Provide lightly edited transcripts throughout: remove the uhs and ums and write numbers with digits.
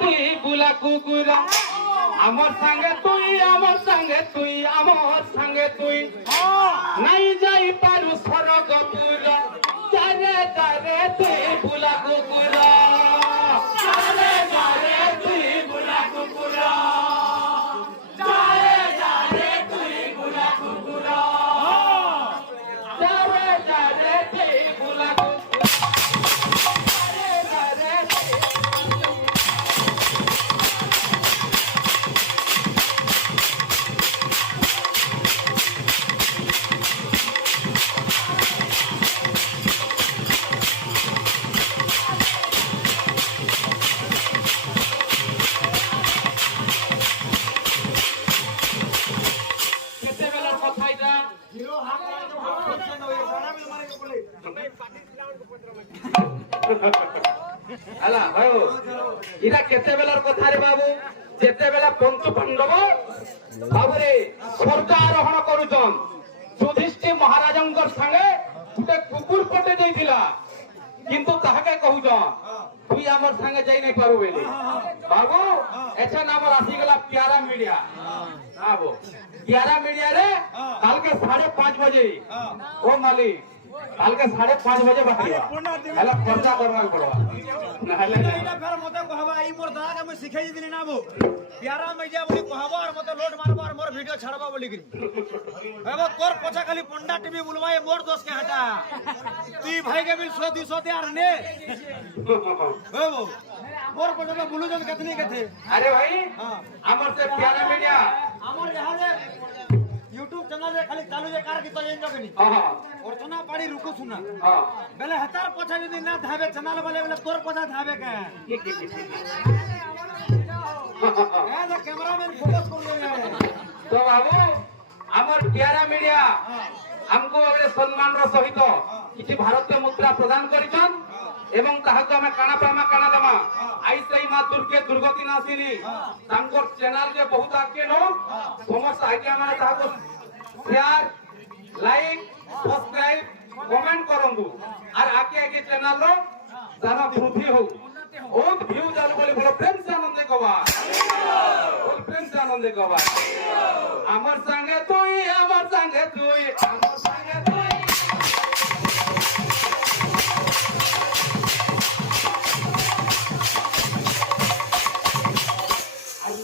তুই বুলা কুকুরা আমার সঙ্গে তুই আমার সঙ্গে তুই আমার সঙ্গে তুই নাই যাই পারু স্বর্গপুরা যারে যারে তুই বুলা কুকুরা যারে যারে তুই বুলা কুকুরা যারে যারে তুই বুলা কুকুরা যারে যারে তুই বুলা কুকুরা যারে যারে কেতেবেলার কথা এটা আলা ভাই এটা কেতেবেলার কথা রে বাবু যেতেবেলা পঞ্চু পাণ্ডব বাবুরে স্বর্গ আরোহণ করুছন যুধিষ্ঠির মহারাজঙ্কর সঙ্গে গোটে কুকুর পটে ଦେଇଥିଲା কিন্তু তাহাকে কহুছন তুই আমার সঙ্গে যাই নাই পারু বলে বাবু এছান আমার আসিগলা প্যারা মিডিয়া বাবু प्यारा मीडिया रे कल के 5:30 बजे ओ मालिक कल के 5:30 बजे बाकी हला पर्चा करवा पड़वा नहले इना फेर मते कहबा ई मोर दादा के मैं सिखाई दिली ना बो प्यारा मीडिया बोली कहबा और मते लोड मारबा और मोर वीडियो छड़बा बोली करी एबो तोर पछा खाली पंडा टीवी बुलवाए मोर दोस्त के हटा तू भाई के बिल 100 200 दे आर ने एबो मोर पछा तो बुलु जन कतनी कथे अरे भाई हमर से प्यारा मीडिया हमर यहां रे YouTube चैनल रे खाली चालू जे कार की तो जेन जगनी हां और चना पाड़ी रुको सुना हां बेले हतार पछा यदि ना धावे चैनल वाले बेले तोर पछा धावे के ए तो कैमरामैन फोकस कर ले तो बाबू हमर प्यारा मीडिया हमको अबे सम्मान रो सहित किछि भारतीय मुद्रा प्रदान करिछन एवं ताहाको हमें काना पामा काना दमा आई सही मां दुर्गे दुर्गति नासिनी तांको चैनल के बहुत आगे नो समस्त आइडिया माने ताहाको शेयर लाइक सब्सक्राइब कमेंट करंदु और आके आके चैनल रो दाना वृद्धि हो बहुत व्यू जाल बोले बोलो प्रेम से आनंद कबा बोल प्रेम से आनंद कबा हमर संगे तुई हमर संगे तुई हमर संगे तुई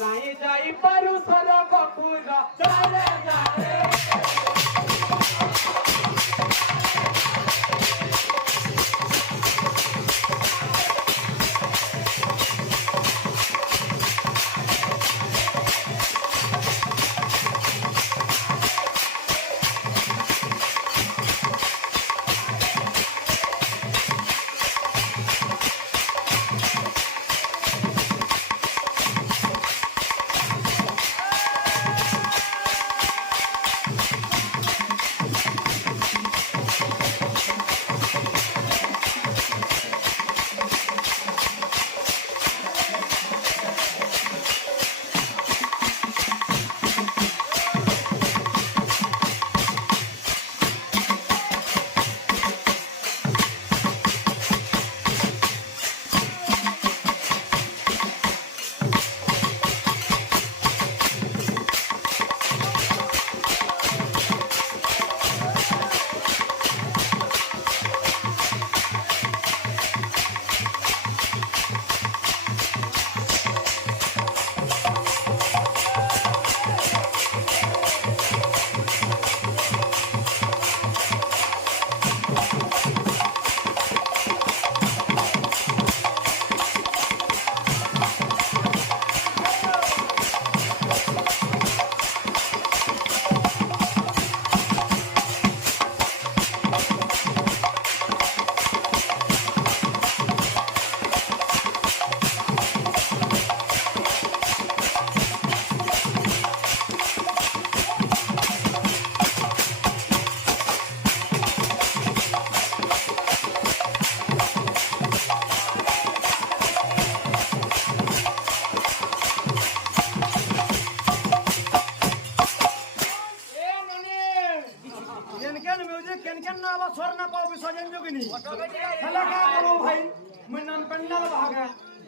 नहीं जाई पारु स्वर्गपुरा जारे जारे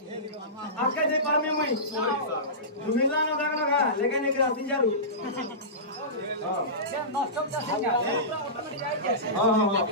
आके जे परमे मई मिलना न दागना लेकिन एक राती जारू हां नष्ट का सिंगा ऑटोमेटिक आई जाए हां